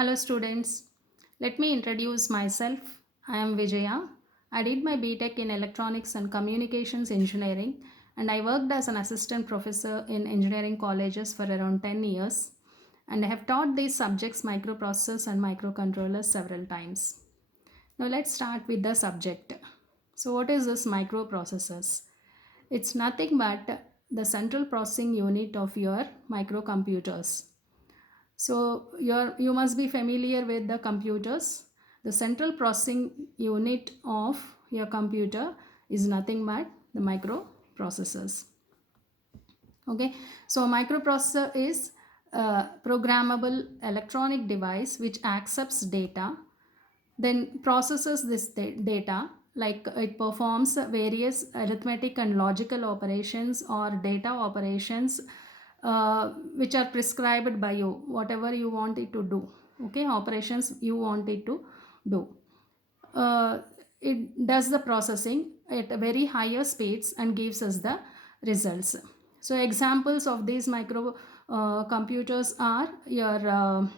Hello students, let me introduce myself. I am Vijaya. I did my BTech in Electronics and Communications Engineering and I worked as an assistant professor in engineering colleges for around 10 years and I have taught these subjects microprocessors and microcontrollers several times. Now let's start with the subject. So what is this microprocessors? It's nothing but the central processing unit of your microcomputers. So you must be familiar with the computers. The central processing unit of your computer is nothing but the microprocessors. Okay, so a microprocessor is a programmable electronic device which accepts data, then processes this data, like it performs various arithmetic and logical operations or data operations which are prescribed by you, whatever you want it to do. Okay, operations you want it to do. uh, it does the processing at a very higher speeds and gives us the results. So examples of these micro computers are your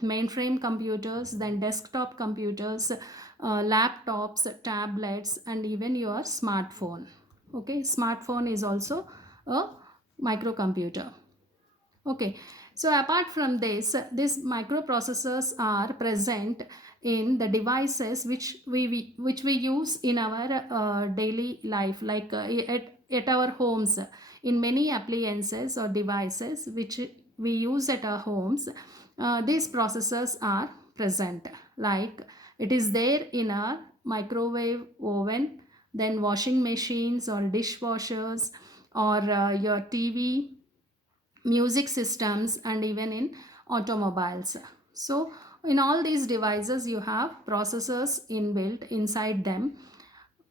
mainframe computers, then desktop computers, laptops, tablets, and even your smartphone. Okay, smartphone is also a microcomputer. Okay, so apart from this, these microprocessors are present in the devices which we use in our daily life, like at our homes, in many appliances or devices which we use at our homes. These processors are present, like it is there in our microwave oven, then washing machines or dishwashers, or your TV, music systems, and even in automobiles. So in all these devices you have processors inbuilt inside them.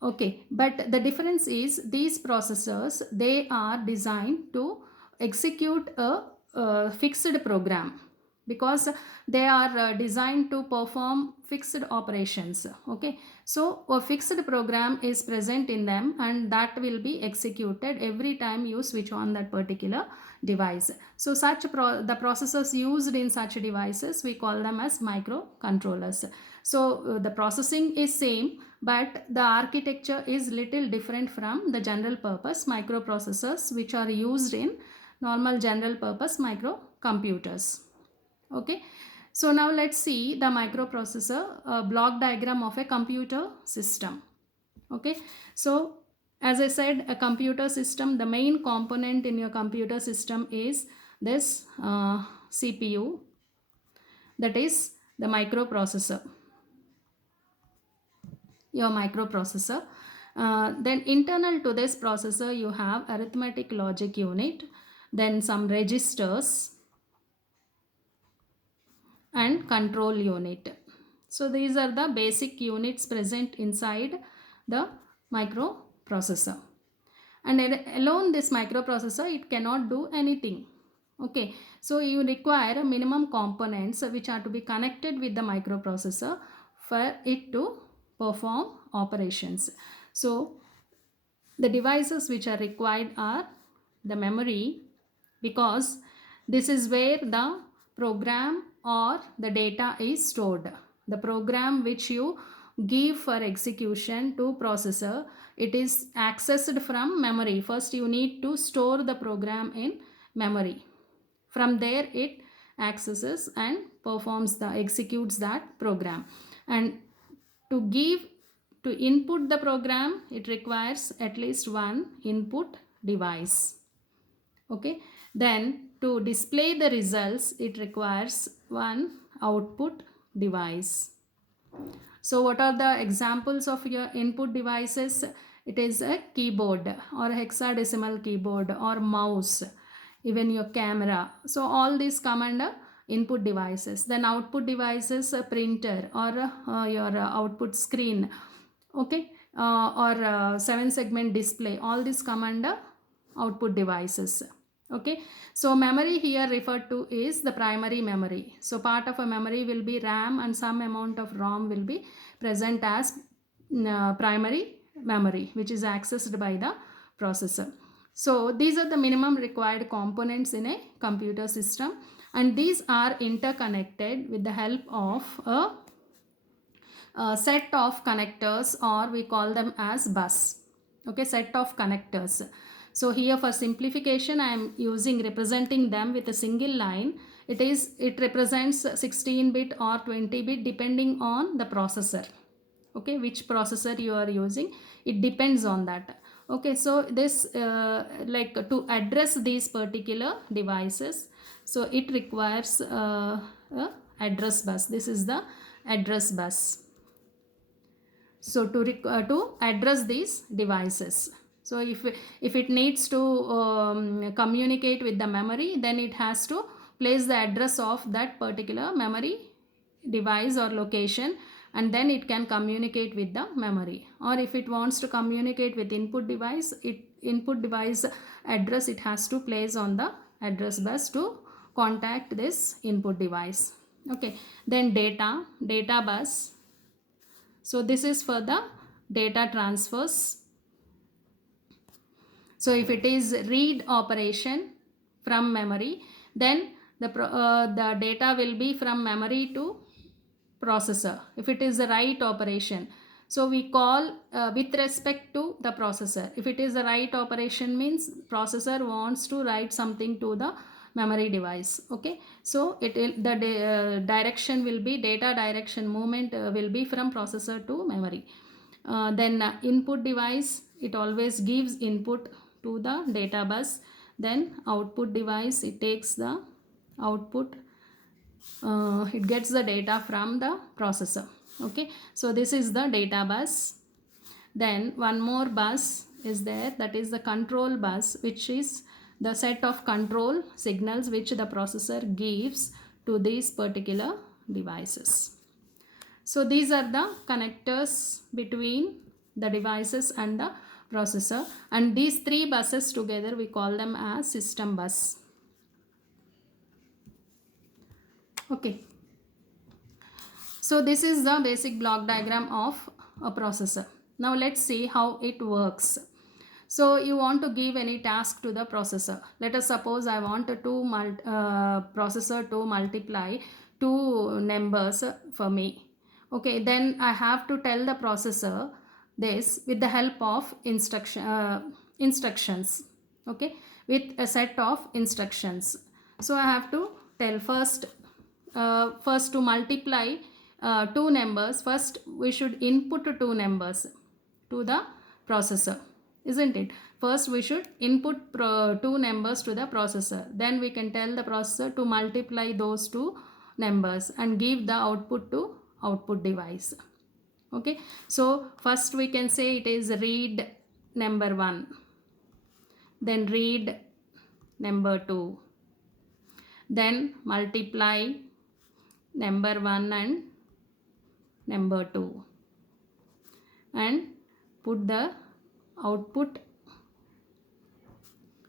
Okay, but the difference is these processors, they are designed to execute a fixed program, because they are designed to perform fixed operations. Okay, so a fixed program is present in them and that will be executed every time you switch on that particular device. So the processors used in such devices, we call them as microcontrollers. So the processing is same, but the architecture is little different from the general purpose microprocessors which are used in normal general purpose microcomputers. Okay, so now let's see the microprocessor block diagram of a computer system. Okay, so as I said, a computer system, the main component in your computer system is this CPU, that is the microprocessor, your microprocessor. Then internal to this processor you have arithmetic logic unit, then some registers and control unit. So these are the basic units present inside the microprocessor. And alone this microprocessor, it cannot do anything. Okay, so you require minimum components which are to be connected with the microprocessor for it to perform operations. So the devices which are required are the memory, because this is where the program or the data is stored. The program which you give for execution to processor, it is accessed from memory. First you need to store the program in memory. From there it accesses and performs the executes that program. And to give to input the program, it requires at least one input device. Okay, then to display the results, it requires one output device. So what are the examples of your input devices? It is a keyboard or a hexadecimal keyboard or mouse, even your camera. So all these come under input devices. Then output devices, a printer or your output screen. Okay, or 7 segment display. All these come under output devices. Okay, so memory here referred to is the primary memory. So part of a memory will be RAM and some amount of ROM will be present as primary memory, which is accessed by the processor. So these are the minimum required components in a computer system. and these are interconnected with the help of a set of connectors, or we call them as bus. Okay, set of connectors. So here for simplification I am using representing them with a single line. It represents 16-bit or 20-bit depending on the processor. Okay, which processor you are using, it depends on that. Okay, so this like to address these particular devices, so it requires a address bus. This is the address bus. So to address these devices, so if it needs to communicate with the memory, then it has to place the address of that particular memory device or location, and then it can communicate with the memory. Or if it wants to communicate with input device, input device address it has to place on the address bus to contact this input device. Okay, then data bus. So this is for the data transfers. So if it is read operation from memory, then the data will be from memory to processor. If it is the write operation, so we call with respect to the processor. If it is the write operation, means processor wants to write something to the memory device. Okay, so the direction will be, data direction movement will be from processor to memory. Then input device, it always gives input to the data bus. Then output device, it takes the output, it gets the data from the processor. Okay, so this is the data bus. Then one more bus is there, that is the control bus, which is the set of control signals which the processor gives to these particular devices. So these are the connectors between the devices and the processor, and these three buses together we call them as system bus. Okay, so this is the basic block diagram of a processor. Now let's see how it works. So you want to give any task to the processor. Let us suppose I want processor to multiply two numbers for me. Okay, then I have to tell the processor this with the help of instructions. Okay, with a set of instructions. So I have to tell first to multiply two numbers. First we should input two numbers to the processor, isn't it? First we should input two numbers to the processor, then we can tell the processor to multiply those two numbers and give the output to output device. Okay, so first we can say it is read number 1, then read number 2, then multiply number 1 and number 2, and put the output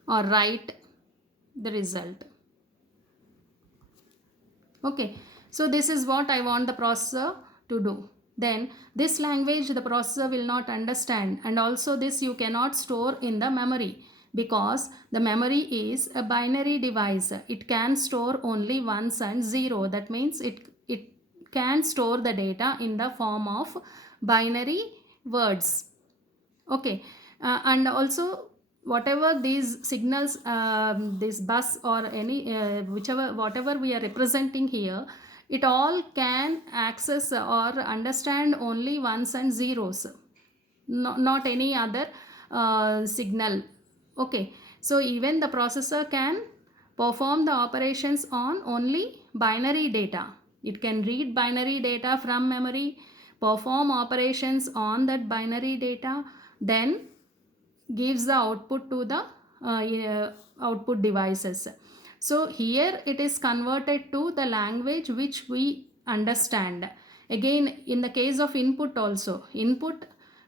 or write the result. Okay, so this is what I want the processor to do. Then this language the processor will not understand, and also this you cannot store in the memory, because the memory is a binary device. It can store only ones and zero. That means it can store the data in the form of binary words. Okay, and also whatever these signals, this bus or any whatever we are representing here, it all can access or understand only ones and zeros, not any other signal. Okay, so even the processor can perform the operations on only binary data. It can read binary data from memory, perform operations on that binary data, then gives the output to the output devices. So here it is converted to the language which we understand. Again, in the case of input also, input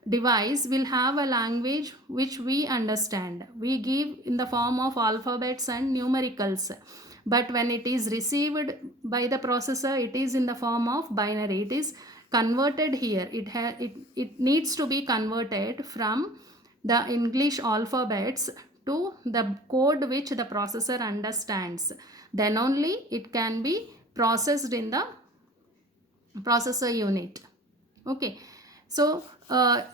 device will have a language which we understand. We give in the form of alphabets and numericals. But when it is received by the processor, it is in the form of binary. It is converted here. It needs to be converted from the English alphabets to the code which the processor understands. then only it can be processed in the processor unit. Okay, so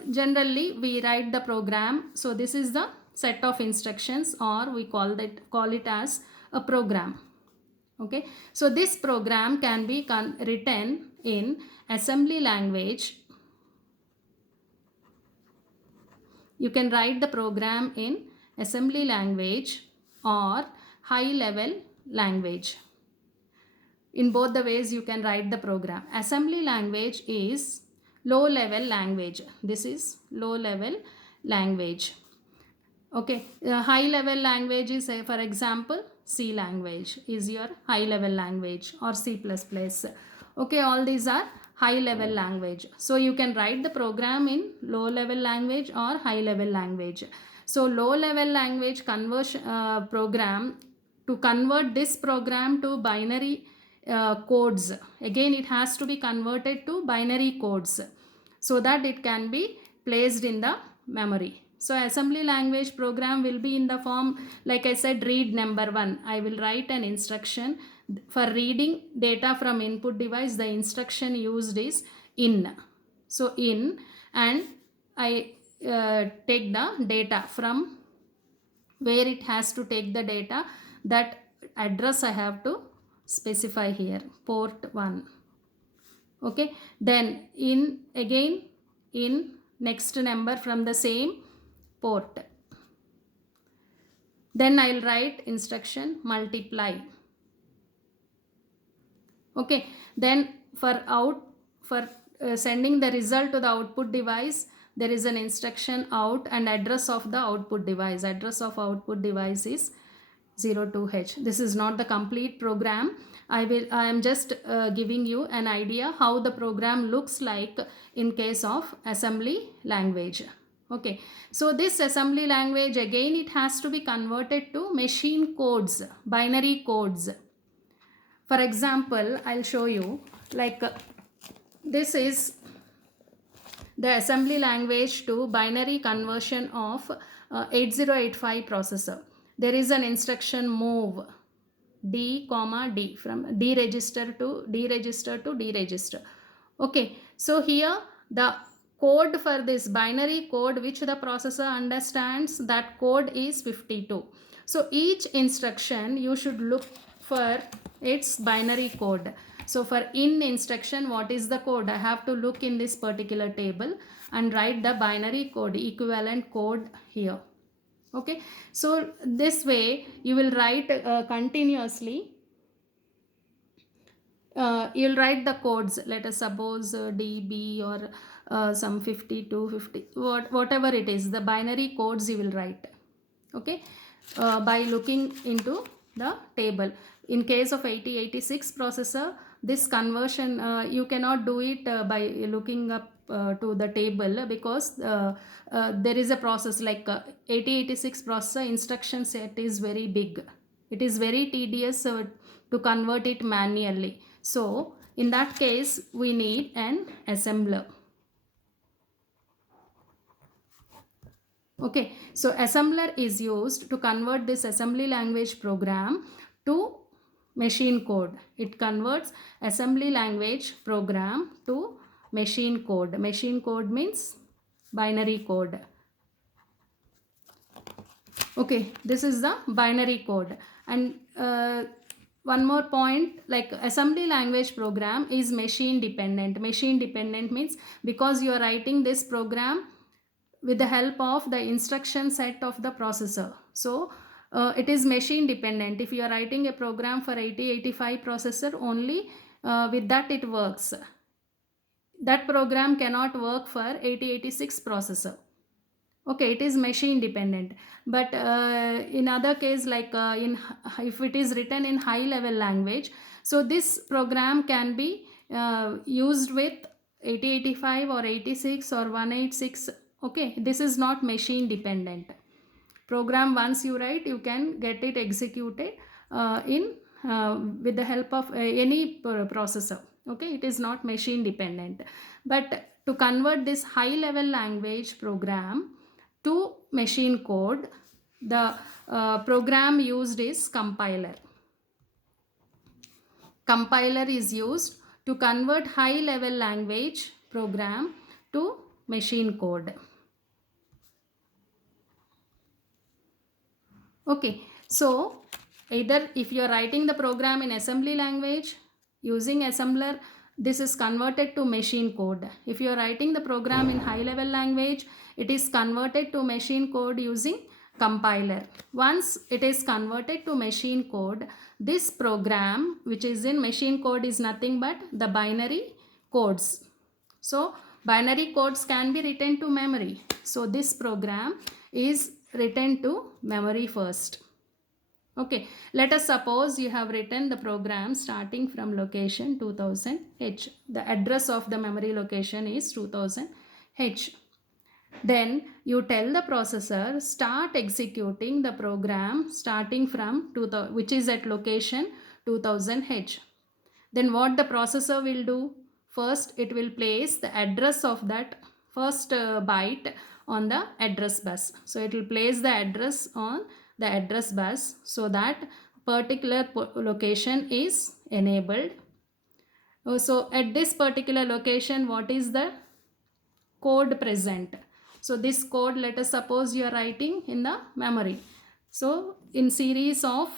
generally we write the program. So this is the set of instructions, or we call it as a program. Okay, so this program can be written in assembly language. You can write the program in assembly language or high level language. In both the ways you can write the program. Assembly language is low level language. This is low level language. Okay, high level language is, for example, C language is your high level language, or C++. Okay, all these are high level language. So you can write the program in low level language or high level language. So low level language conversion program, to convert this program to binary codes, again it has to be converted to binary codes so that it can be placed in the memory. So assembly language program will be in the form, like I said, read number 1. I will write an instruction for reading data from input device. The instruction used is in. So in, and I take the data from where it has to take the data. That address I have to specify here, port 1. Okay, then in, again in next number from the same port. Then I'll write instruction multiply. Okay, then for sending the result to the output device, there is an instruction out and address of the output device. Address of output device is 02H. This is not the complete program. I am just giving you an idea how the program looks like in case of assembly language. Okay, so this assembly language, again it has to be converted to machine codes, binary codes. For example, I'll show you, like this is the assembly language to binary conversion of 8085 processor. There is an instruction move D, D, from D register to D register to D register. Okay, so here the code for this binary code which the processor understands, that code is 52. So each instruction you should look for its binary code. So for in instruction, what is the code? I have to look in this particular table and write the binary code, equivalent code here. Okay, so this way you will write continuously. You'll write the codes, let us suppose DB or some 52, 50, whatever it is, the binary codes you will write. Okay, by looking into the table. In case of 8086 processor, this conversion you cannot do it by looking up to the table, because there is a process like 8086 processor instruction set is very big. It is very tedious to convert it manually. So in that case we need an assembler. Okay, so assembler is used to convert this assembly language program to machine code. It converts assembly language program to machine code. Machine code means binary code. Okay, this is the binary code. And one more point, like assembly language program is machine dependent. Machine dependent means because you are writing this program with the help of the instruction set of the processor. So it is machine dependent. If you are writing a program for 8085 processor, only with that it works. That program cannot work for 8086 processor. Okay, it is machine dependent. But in other case, like if it is written in high level language, so this program can be used with 8085 or 86 or 186. Okay, this is not machine dependent. Program once you write, you can get it executed with the help of any processor. Okay, it is not machine dependent. But to convert this high level language program to machine code, the program used is compiler. compiler is used to convert high level language program to machine code. Okay, so either if you are writing the program in assembly language using assembler, this is converted to machine code. If you are writing the program in high level language, it is converted to machine code using compiler. Once it is converted to machine code, this program which is in machine code is nothing but the binary codes. So binary codes can be written to memory. So this program is written to memory first. Okay, let us suppose you have written the program starting from location 2000H. The address of the memory location is 2000H. Then you tell the processor start executing the program starting from 2000, which is at location 2000H. Then what the processor will do? First, it will place the address of that first byte on the address bus. So it will place the address on the address bus so that particular location is enabled. So at this particular location, what is the code present? So this code, let us suppose you are writing in the memory. So in series of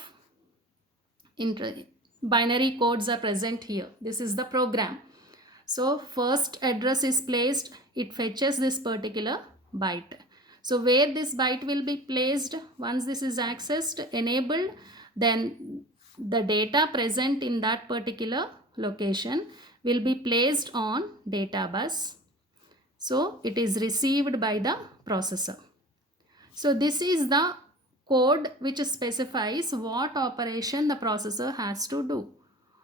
binary codes are present here. This is the program. So first address is placed, it fetches this particular byte. So where this byte will be placed, once this is accessed, enabled, then the data present in that particular location will be placed on data bus. So it is received by the processor. So this is the code which specifies what operation the processor has to do.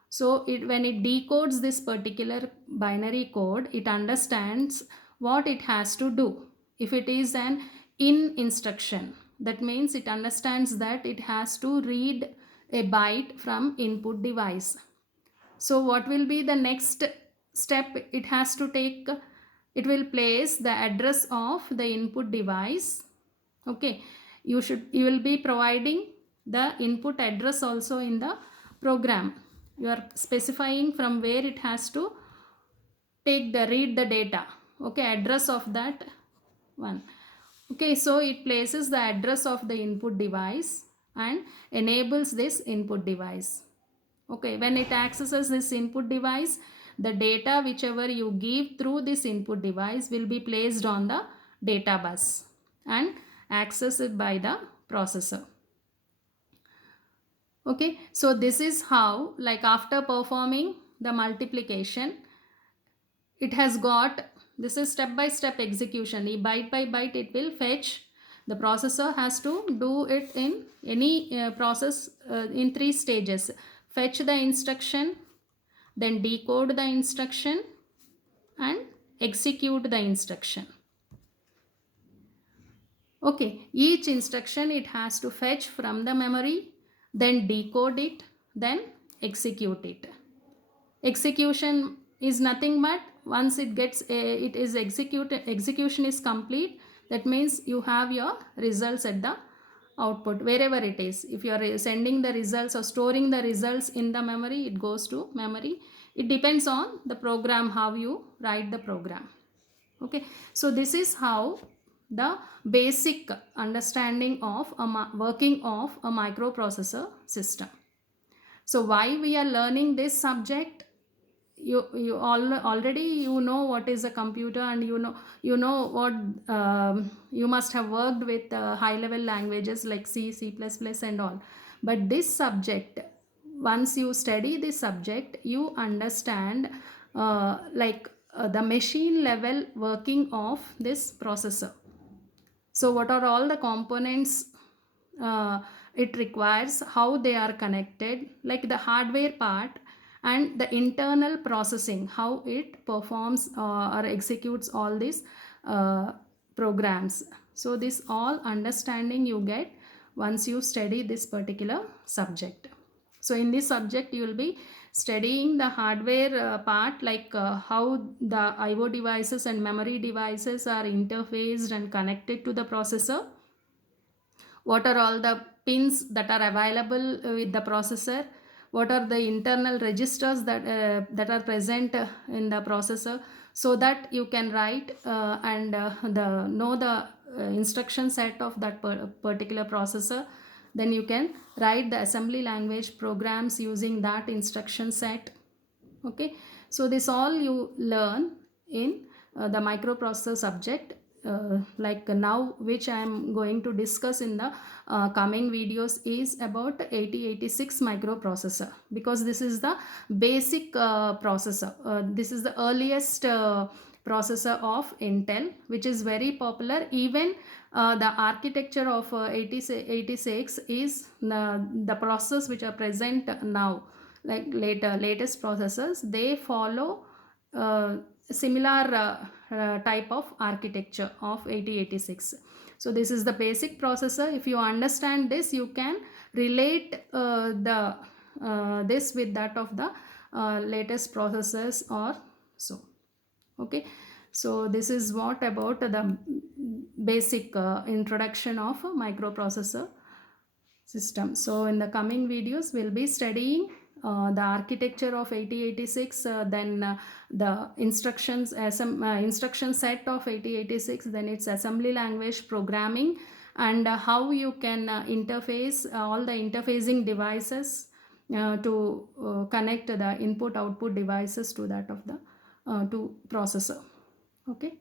So when it decodes this particular binary code, it understands what it has to do. If it is an in instruction, that means it understands that it has to read a byte from input device. So what will be the next step it has to take? It will place the address of the input device. Okay, you will be providing the input address also in the program. You are specifying from where it has to read the data. Okay, address of that one. Okay, so it places the address of the input device and enables this input device. Okay, when it accesses this input device, the data whichever you give through this input device will be placed on the data bus and accessed by the processor. Okay, so this is how, like after performing the multiplication, it has got, this is step by step execution. Byte by byte it will fetch. The processor has to do it in any process in 3 stages. Fetch the instruction, then decode the instruction and execute the instruction. Okay, each instruction it has to fetch from the memory, then decode it, then execute it. Execution is nothing but once it gets it is executed, execution is complete, that means you have your results at the output wherever it is. If you are sending the results or storing the results in the memory, it goes to memory. It depends on the program, how you write the program. Okay, so this is how the basic understanding of working of a microprocessor system. So why we are learning this subject? You already you know what is a computer, and you know what you must have worked with high level languages like C, C++ and all. But this subject, once you study this subject, you understand the machine level working of this processor. So what are all the components it requires, how they are connected, like the hardware part and the internal processing, how it performs or executes all these programs. So this all understanding you get once you study this particular subject. So in this subject you will be studying the hardware part, like how the IO devices and memory devices are interfaced and connected to the processor. What are all the pins that are available with the processor? what are the internal registers that are present in the processor, so that you can write and know the instruction set of that particular processor. Then you can write the assembly language programs using that instruction set. Okay, so this all you learn in the microprocessor subject, like now which I am going to discuss in the coming videos is about 8086 microprocessor, because this is the basic processor. This is the earliest processor of Intel, which is very popular. Even the architecture of 86 is the process which are present now, like latest processors, they follow similar type of architecture of 8086. So this is the basic processor. If you understand this, you can relate the this with that of the latest processors or so. Okay, so this is what about the basic introduction of a microprocessor system. So in the coming videos we'll be studying the architecture of 8086, then the instruction set of 8086, then its assembly language programming, and how you can interface all the interfacing devices to connect the input output devices to that of the to processor. Okay,